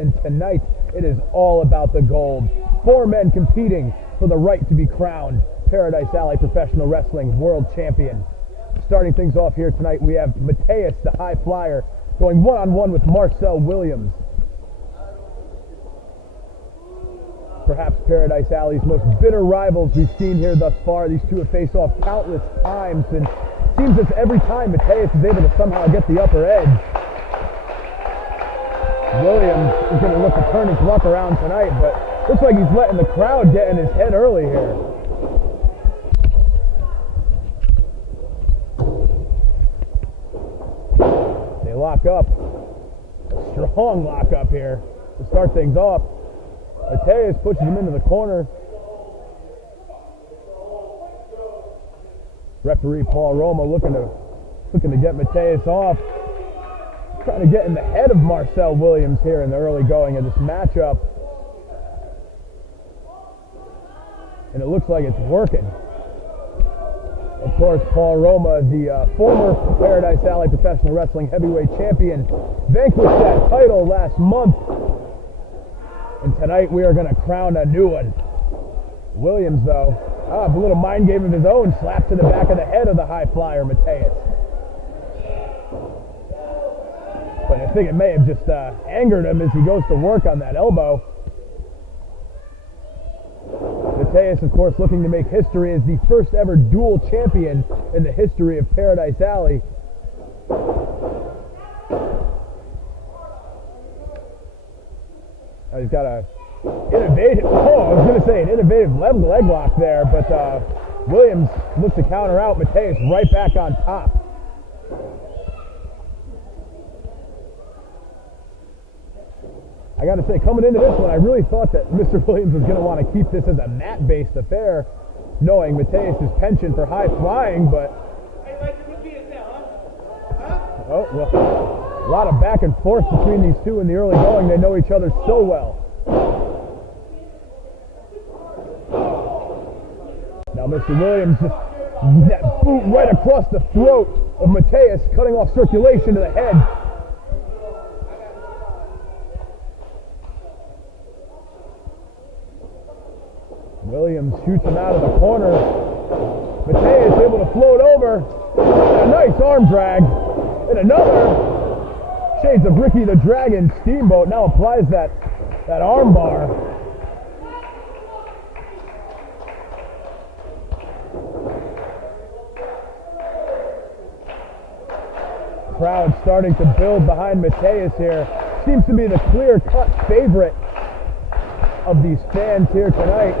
and tonight it is all about the gold. 4 men competing for the right to be crowned Paradise Alley Professional Wrestling World Champion. Starting things off here tonight, we have Matias, the high flyer, going one-on-one with Marcel Williams. Perhaps Paradise Alley's most bitter rivals we've seen here thus far. These two have faced off countless times, and it seems as every time Matias is able to somehow get the upper edge. Williams is going to look to turn his luck around tonight, but looks like he's letting the crowd get in his head early here. They lock up. A strong lock up here to start things off. Matias pushes him into the corner. Referee Paul Roma looking to get Matias off. Trying to get in the head of Marcel Williams here in the early going of this matchup. And it looks like it's working. Of course, Paul Roma, the former Paradise Alley Professional Wrestling Heavyweight Champion, vanquished that title last month. And tonight we are going to crown a new one. Williams, though, a little mind game of his own, slapped to the back of the head of the high flyer, Matias. But I think it may have just angered him as he goes to work on that elbow. Matias, of course, looking to make history as the first ever dual champion in the history of Paradise Alley. He's got a innovative, an innovative leg lock there, but Williams looks to counter out. Matias right back on top. I got to say, coming into this one, I really thought that Mr. Williams was going to want to keep this as a mat-based affair, knowing Matias' penchant for high flying, but... Oh, well, a lot of back and forth between these two in the early going. They know each other so well. Now Mr. Williams just that boot right across the throat of Matias, cutting off circulation to the head. Williams shoots him out of the corner. Matias able to float over. A nice arm drag. And another. Shades of Ricky the Dragon Steamboat now applies that arm bar. Crowd starting to build behind Matias here. Seems to be the clear-cut favorite of these fans here tonight.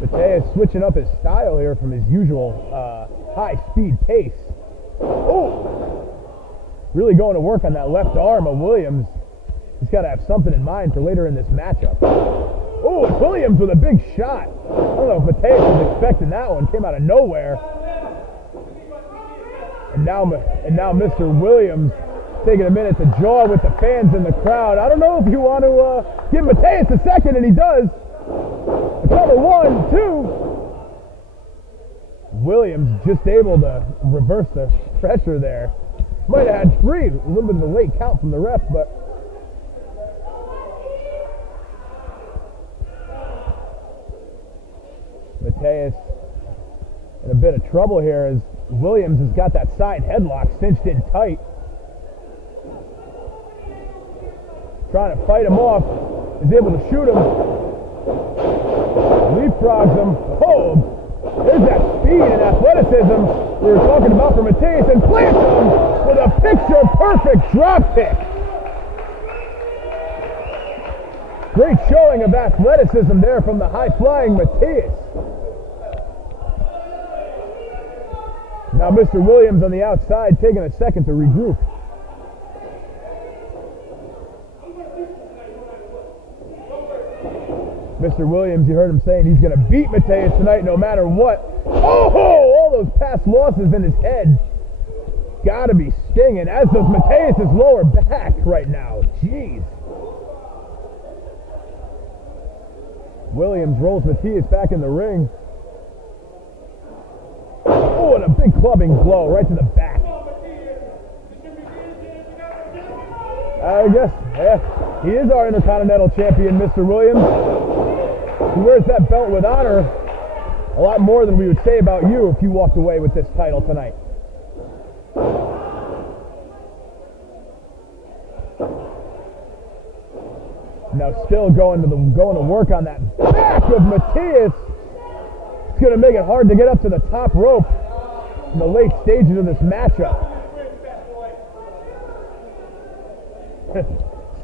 Matias switching up his style here from his usual high-speed pace. Oh! Really going to work on that left arm of Williams. He's got to have something in mind for later in this matchup. Oh, it's Williams with a big shot. I don't know if Matias was expecting that one. Came out of nowhere. And now Mr. Williams taking a minute to jaw with the fans in the crowd. I don't know if you want to give Matias a second, and he does. Cover 1, 2. Williams just able to reverse the pressure there. Might have had 3. A little bit of a late count from the ref, but Matias in a bit of trouble here as Williams has got that side headlock cinched in tight. Trying to fight him off. Is able to shoot him. Leapfrogs him. Oh! There's that speed and athleticism we were talking about for Matias, and plants him with a picture-perfect drop kick. Great showing of athleticism there from the high-flying Matias. Now Mr. Williams on the outside taking a second to regroup. Mr. Williams, you heard him saying he's going to beat Matias tonight no matter what. Oh, all those past losses in his head. Got to be stinging, as does Matias' lower back right now. Jeez. Williams rolls Matias back in the ring. Oh, and a big clubbing blow right to the back. I guess, yeah. He is our Intercontinental Champion, Mr. Williams. He wears that belt with honor. A lot more than we would say about you if you walked away with this title tonight. Now still going to work on that back of Matias. It's going to make it hard to get up to the top rope in the late stages of this matchup.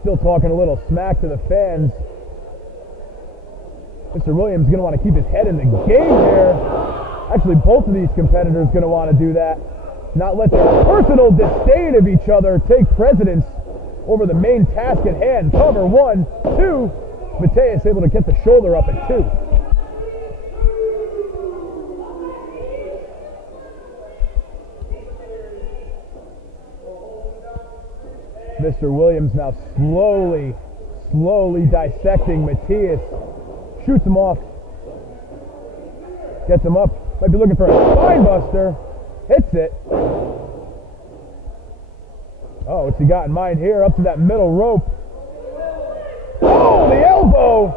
Still talking a little smack to the fans. Mr. Williams is going to want to keep his head in the game here. Actually, both of these competitors are going to want to do that. Not let their personal disdain of each other take precedence over the main task at hand. Cover 1, 2. Matias able to get the shoulder up at 2. Mr. Williams now slowly dissecting Matias. Shoots him off. Gets him up. Might be looking for a spine buster. Hits it. Oh, what's he got in mind here? Up to that middle rope. Oh, the elbow!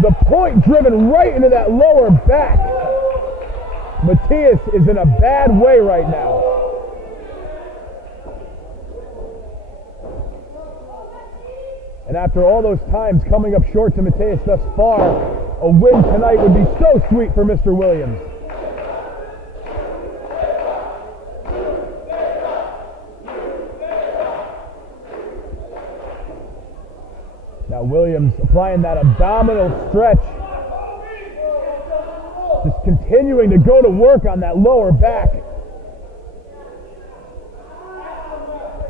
The point driven right into that lower back. Matias is in a bad way right now. And after all those times coming up short to Matias thus far, a win tonight would be so sweet for Mr. Williams. Now Williams applying that abdominal stretch. Just continuing to go to work on that lower back.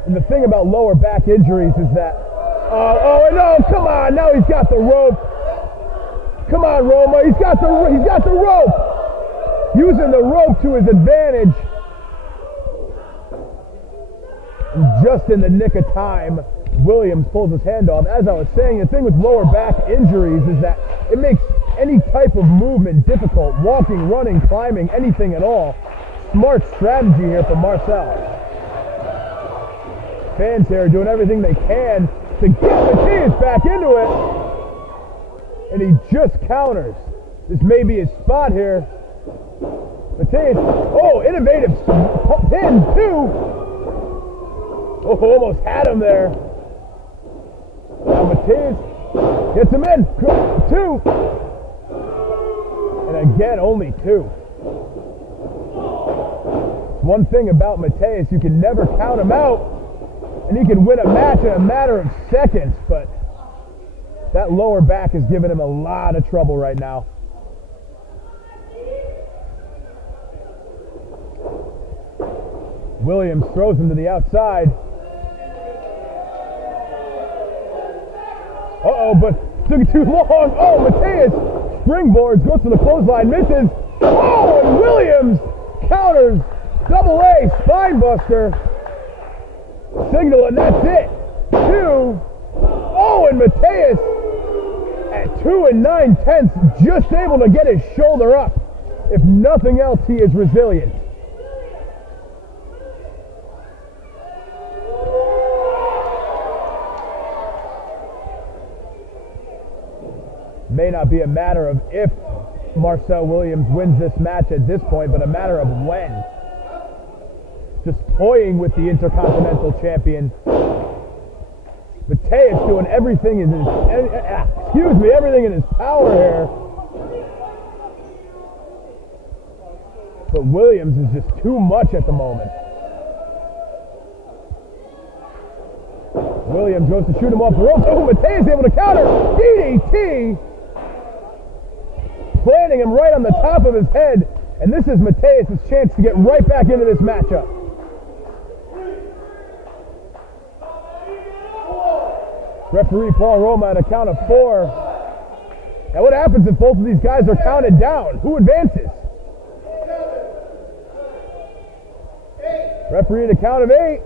And the thing about lower back injuries is that oh no, come on, now he's got the rope. Come on, Roma, he's got the rope. Using the rope to his advantage. And just in the nick of time, Williams pulls his hand off. As I was saying, the thing with lower back injuries is that it makes any type of movement difficult. Walking, running, climbing, anything at all. Smart strategy here from Marcel. Fans here are doing everything they can to get Matias back into it. And he just counters. This may be his spot here. Matias, oh, innovative pin, 2. Oh, almost had him there. Now Matias gets him in, 2. And again, only 2. One thing about Matias, you can never count him out. And he can win a match in a matter of seconds, but that lower back is giving him a lot of trouble right now. Williams throws him to the outside. Uh-oh, but took it too long. Oh, Matias springboards, goes to the clothesline, misses. Oh, and Williams counters. Double A, spine buster. Signal, and that's it. 2. Oh, and Matias at 2 9/10, just able to get his shoulder up. If nothing else, he is resilient. May not be a matter of if Marcel Williams wins this match at this point, but a matter of when. Just toying with the Intercontinental Champion. Matias doing everything in his, everything in his power here. But Williams is just too much at the moment. Williams goes to shoot him off the ropes. Oh, Matias able to counter. DDT. Planting him right on the top of his head. And this is Matias' chance to get right back into this matchup. Referee Paul Roma at a count of 4. Now what happens if both of these guys are counted down? Who advances? Referee at a count of 8.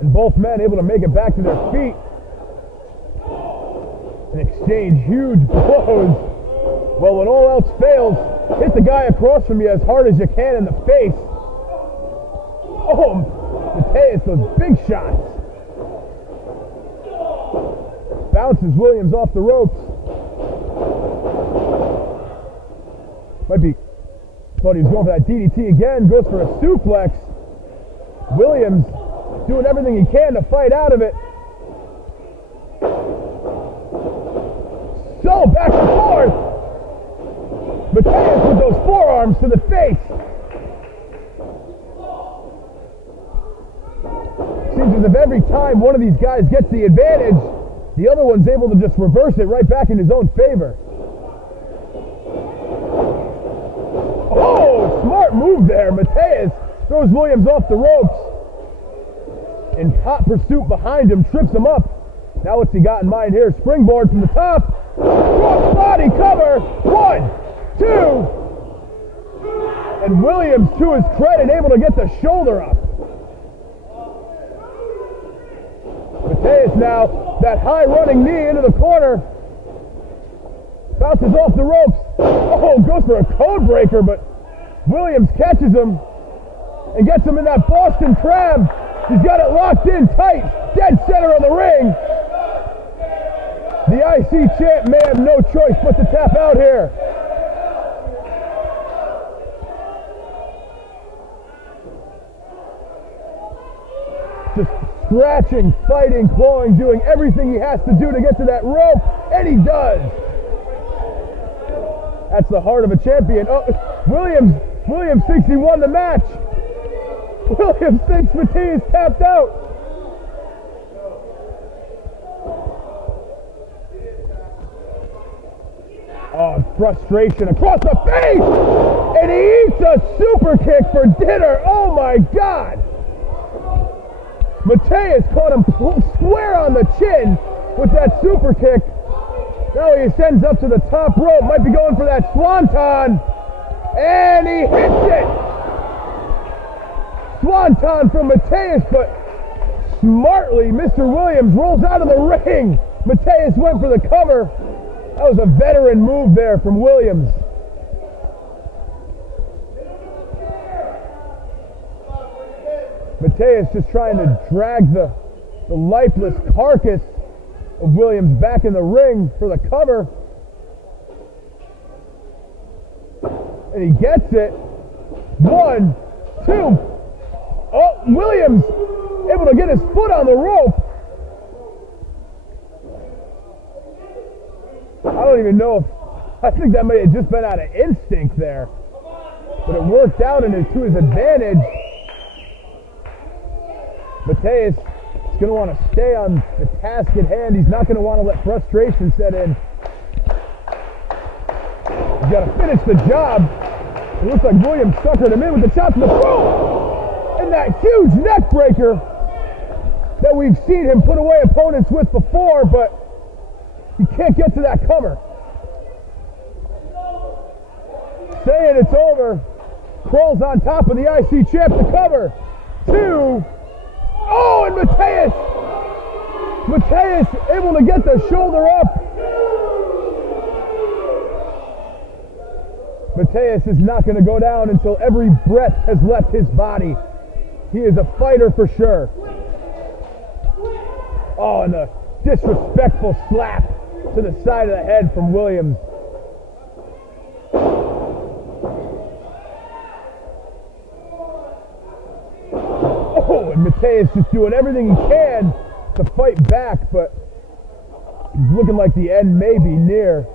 And both men able to make it back to their feet. And exchange huge blows. Well, when all else fails, hit the guy across from you as hard as you can in the face. Oh, Matias, those big shots. bounces Williams off the ropes. Thought he was going for that DDT again, goes for a suplex. Williams doing everything he can to fight out of it. So back and forth. Matias with those forearms to the face. Seems as if every time one of these guys gets the advantage, the other one's able to just reverse it right back in his own favor. Oh, smart move there. Matias throws Williams off the ropes. In hot pursuit behind him, trips him up. Now what's he got in mind here? Springboard from the top. Cross body cover. 1, 2. And Williams, to his credit, able to get the shoulder up. Matias now, that high running knee into the corner. Bounces off the ropes. Oh, goes for a code breaker, but Williams catches him and gets him in that Boston Crab. He's got it locked in tight, dead center of the ring. The IC champ may have no choice but to tap out here. Just scratching, fighting, clawing, doing everything he has to do to get to that rope, and he does. That's the heart of a champion. Oh, Williams thinks he won the match. Williams thinks Matias tapped out. Oh, frustration across the face! And he eats a super kick for dinner. Oh my God! Matias caught him square on the chin with that super kick. Now he ascends up to the top rope. Might be going for that swanton. And he hits it! Swanton from Matias, but smartly, Mr. Williams rolls out of the ring. Matias went for the cover. That was a veteran move there from Williams. Matias just trying to drag the lifeless carcass of Williams back in the ring for the cover. And he gets it. 1, 2. Oh, Williams able to get his foot on the rope. I don't even know if, I think that may have just been out of instinct there. But it worked out to his advantage. Matias is going to want to stay on the task at hand. He's not going to want to let frustration set in. He's got to finish the job. It looks like Williams suckered him in with the shot to the throat. And that huge neck breaker that we've seen him put away opponents with before, but he can't get to that cover. Saying it's over. Crawls on top of the IC champ to cover. 2. Oh, and Matias able to get the shoulder up. Matias is not going to go down until every breath has left his body. He is a fighter for sure. Oh, and a disrespectful slap to the side of the head from Williams. Oh, and Matias just doing everything he can to fight back, but he's looking like the end may be near.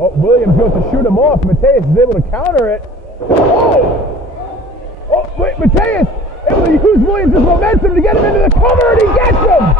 Oh, Williams goes to shoot him off. Matias is able to counter it. Oh! Oh, wait, Matias able to use Williams' momentum to get him into the cover, and he gets him!